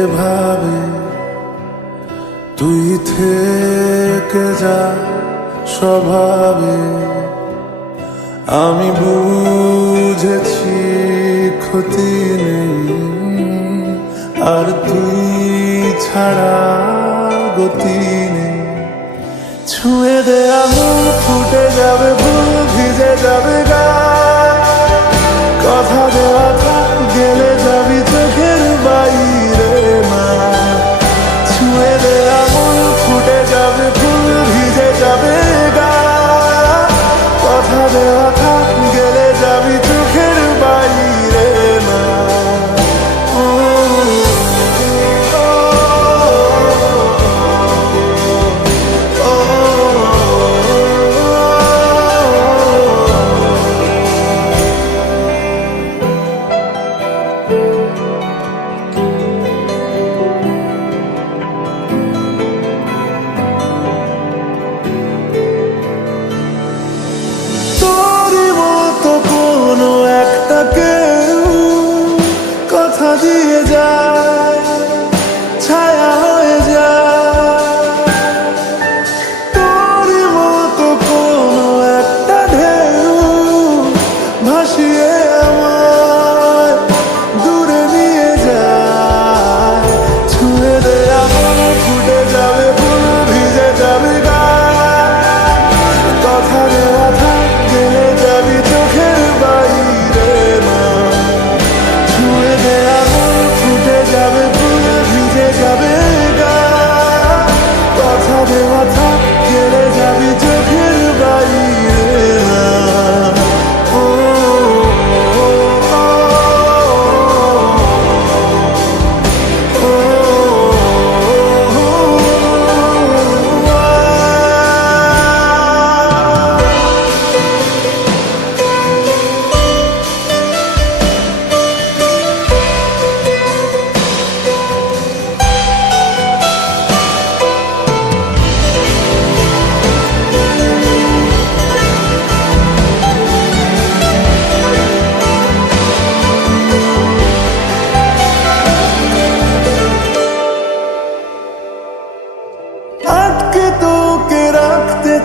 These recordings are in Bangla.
এভাবে তুই থেকে যা স্বভাবে আমি বুঝেছি ক্ষতি নেই আর তুই ছাড়া গতি নেই ছুঁয়ে দেয়া ফুটে যাবে ভুল ভিজে যাবে গা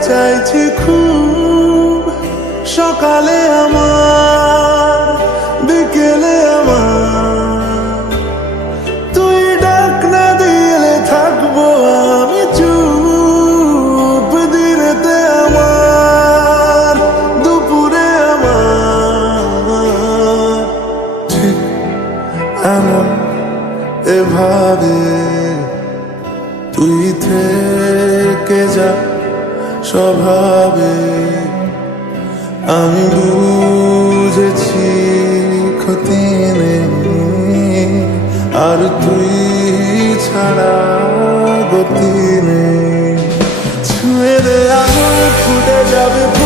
চাইছি খুব সকালে আমার বিকেলে আমার তুই দিলে থাকবো আমার দুপুরে আমার ঠিক এভাবে তুই থেকে যা স্বভাবে আমি বুঝেছি ক্ষতি নেই আর তুই ছাড়া গতি নেই ছুঁয়ে দে আমি ফুটে যাবে